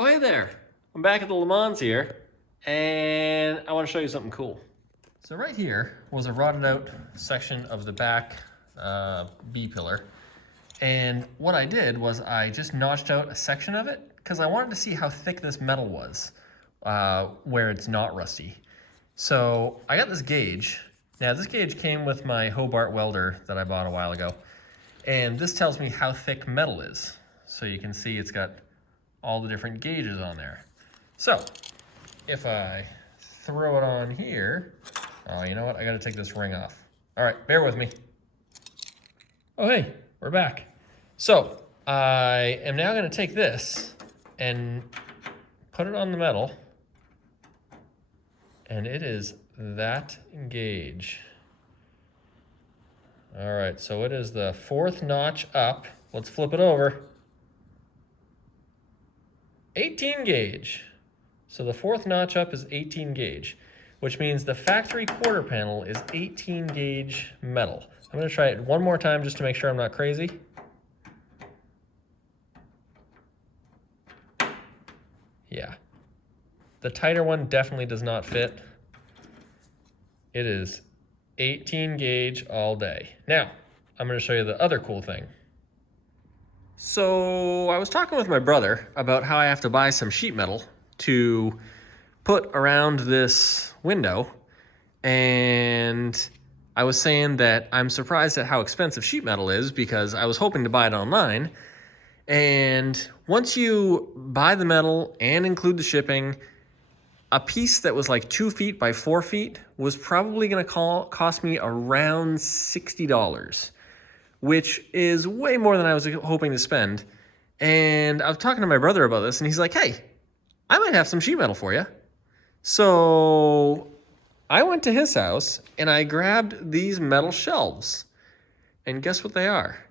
Oh, hey there. I'm back at the Lemans here, and I want to show you something cool. So right here was a rotted out section of the back B-pillar. And what I did was I just notched out a section of it because I wanted to see how thick this metal was where it's not rusty. So I got this gauge. Now this gauge came with my Hobart welder that I bought a while ago. And this tells me how thick metal is. So you can see it's got all the different gauges on there. So if I throw it on here, oh, you know what? I gotta take this ring off. All right, bear with me. Oh, hey, we're back. So I am now gonna take this and put it on the metal, and it is that gauge. All right, so it is the 4th notch up. Let's flip it over. 18 gauge. So the 4th notch up is 18 gauge, which means the factory quarter panel is 18 gauge metal. I'm gonna try it one more time just to make sure I'm not crazy. Yeah, the tighter one definitely does not fit. It is 18 gauge all day. Now, I'm gonna show you the other cool thing. So I was talking with my brother about how I have to buy some sheet metal to put around this window, and I was saying that I'm surprised at how expensive sheet metal is because I was hoping to buy it online. And once you buy the metal and include the shipping, a piece that was like 2 feet by 4 feet was probably gonna cost me around $60, which is way more than I was hoping to spend. And I was talking to my brother about this, and he's like, hey, I might have some sheet metal for you. So I went to his house and I grabbed these metal shelves, and guess what they are?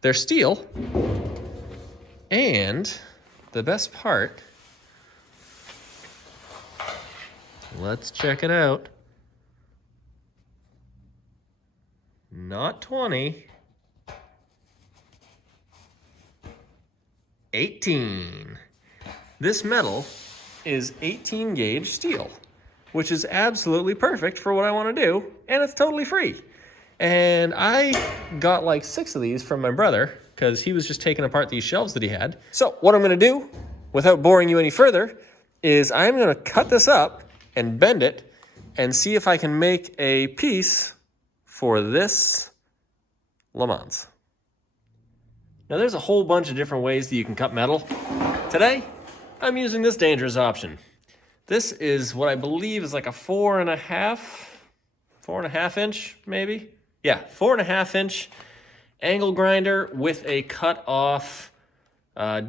They're steel, and the best part, let's check it out. Not 20, 18. This metal is 18 gauge steel, which is absolutely perfect for what I want to do, and it's totally free. And I got like 6 of these from my brother because he was just taking apart these shelves that he had. So what I'm going to do, without boring you any further, is I'm going to cut this up and bend it and see if I can make a piece for this Lemans. Now there's a whole bunch of different ways that you can cut metal. Today, I'm using this dangerous option. This is what I believe is like a 4.5 inch maybe? Yeah, 4.5 inch angle grinder with a cut off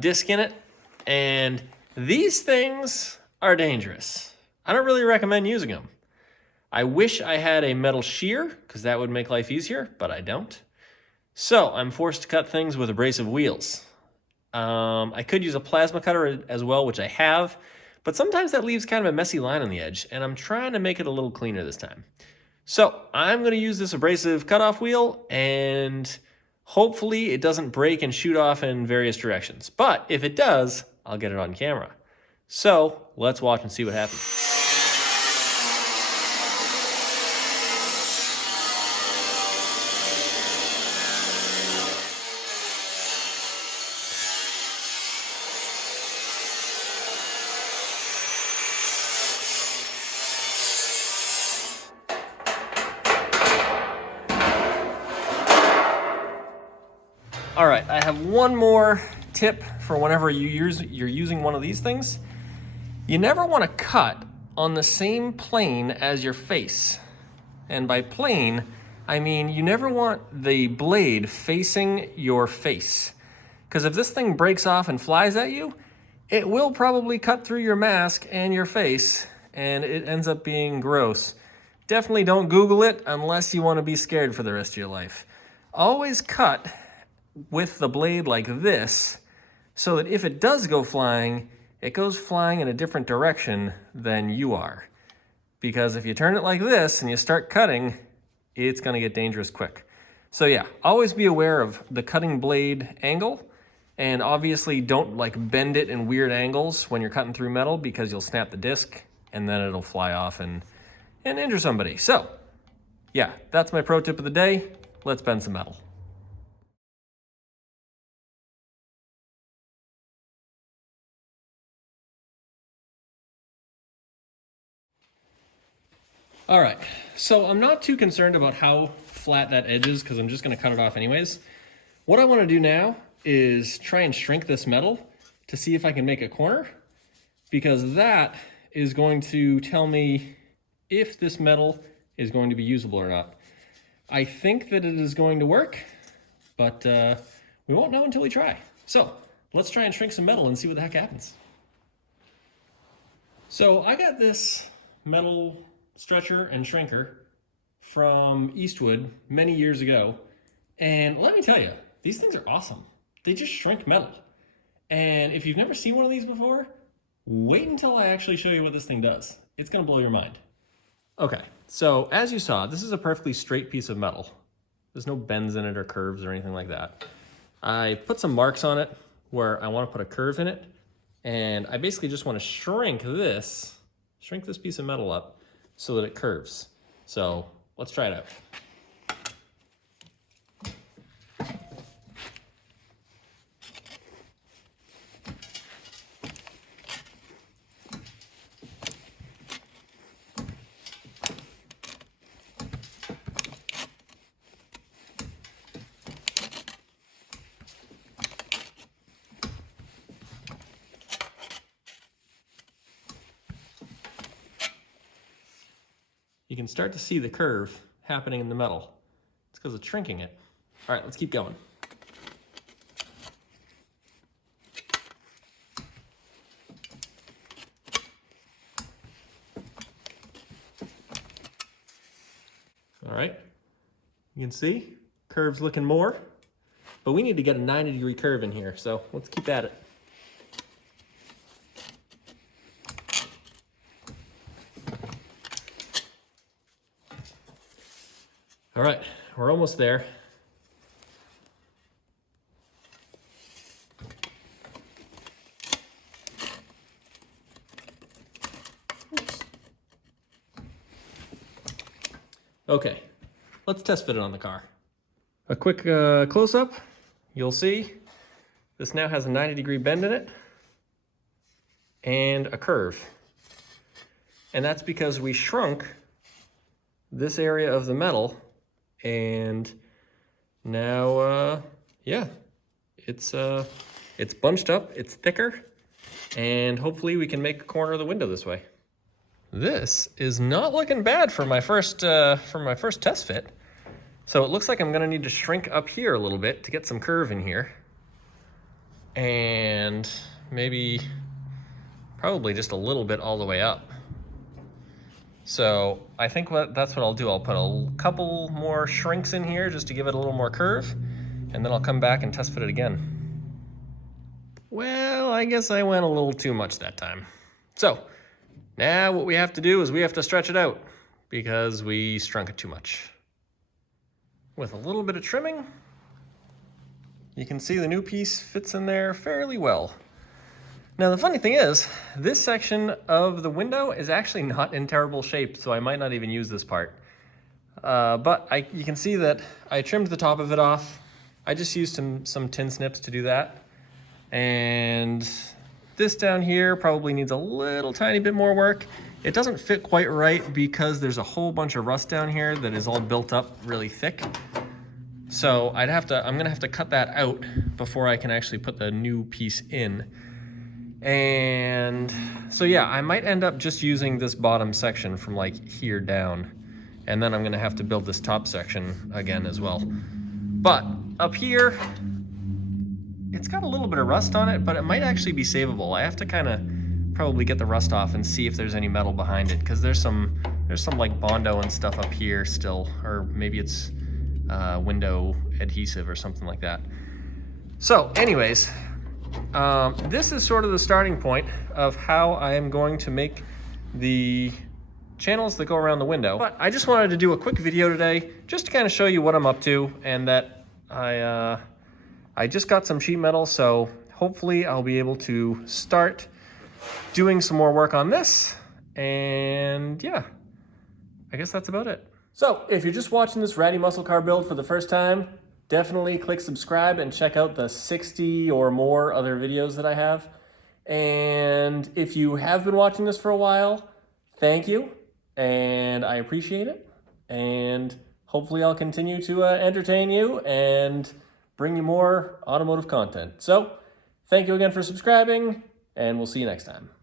disc in it. And these things are dangerous. I don't really recommend using them. I wish I had a metal shear because that would make life easier, but I don't. So I'm forced to cut things with abrasive wheels. I could use a plasma cutter as well, which I have, but sometimes that leaves kind of a messy line on the edge, and I'm trying to make it a little cleaner this time. So I'm going to use this abrasive cutoff wheel, and hopefully it doesn't break and shoot off in various directions. But if it does, I'll get it on camera. So let's watch and see what happens. All right, I have one more tip for whenever you're using one of these things. You never want to cut on the same plane as your face. And by plane, I mean you never want the blade facing your face. Because if this thing breaks off and flies at you, it will probably cut through your mask and your face, and it ends up being gross. Definitely don't Google it unless you want to be scared for the rest of your life. Always cut with the blade like this, so that if it does go flying, it goes flying in a different direction than you are. Because if you turn it like this and you start cutting, it's gonna get dangerous quick. So yeah, always be aware of the cutting blade angle And obviously don't like bend it in weird angles when you're cutting through metal, because you'll snap the disc and then it'll fly off and injure somebody. So yeah, that's my pro tip of the day. Let's bend some metal. All right, so I'm not too concerned about how flat that edge is because I'm just gonna cut it off anyways. What I wanna do now is try and shrink this metal to see if I can make a corner, because that is going to tell me if this metal is going to be usable or not. I think that it is going to work, but we won't know until we try. So let's try and shrink some metal and see what the heck happens. So I got this metal stretcher and shrinker from Eastwood many years ago, and let me tell you, these things are awesome. They just shrink metal. And if you've never seen one of these before, wait until I actually show you what this thing does. It's gonna blow your mind. Okay, so as you saw, this is a perfectly straight piece of metal. There's no bends in it or curves or anything like that. I put some marks on it where I want to put a curve in it, and I basically just want to shrink this piece of metal up so that it curves. So let's try it out. You can start to see the curve happening in the metal. It's because it's shrinking it. All right, let's keep going. All right, you can see curves looking more, but we need to get a 90-degree curve in here, so let's keep at it. All right, we're almost there. Oops. Okay, let's test fit it on the car. A quick close-up, you'll see this now has a 90-degree bend in it and a curve. And that's because we shrunk this area of the metal, and now, yeah, it's bunched up, it's thicker, and hopefully we can make a corner of the window this way. This is not looking bad for my first test fit. So it looks like I'm gonna need to shrink up here a little bit to get some curve in here, and maybe, probably just a little bit all the way up. So I think that's what I'll do. I'll put a couple more shrinks in here just to give it a little more curve, and then I'll come back and test fit it again. Well, I guess I went a little too much that time. So now what we have to do is we have to stretch it out because we shrunk it too much. With a little bit of trimming, you can see the new piece fits in there fairly well. Now the funny thing is, this section of the window is actually not in terrible shape, so I might not even use this part. But you can see that I trimmed the top of it off. I just used some tin snips to do that. And this down here probably needs a little tiny bit more work. It doesn't fit quite right because there's a whole bunch of rust down here that is all built up really thick. So I'm gonna have to cut that out before I can actually put the new piece in. And so yeah, I might end up just using this bottom section from like here down, and then I'm gonna have to build this top section again as well. But up here, it's got a little bit of rust on it, but it might actually be savable. I have to kind of probably get the rust off and see if there's any metal behind it, because there's some like Bondo and stuff up here still, or maybe it's window adhesive or something like that. So anyways, this is sort of the starting point of how I am going to make the channels that go around the window. But I just wanted to do a quick video today just to kind of show you what I'm up to, and that I just got some sheet metal, so hopefully I'll be able to start doing some more work on this. And yeah, I guess that's about it. So if you're just watching this Ratty muscle car build for the first time, definitely click subscribe and check out the 60 or more other videos that I have. And if you have been watching this for a while, thank you, and I appreciate it. And hopefully I'll continue to entertain you and bring you more automotive content. So thank you again for subscribing, and we'll see you next time.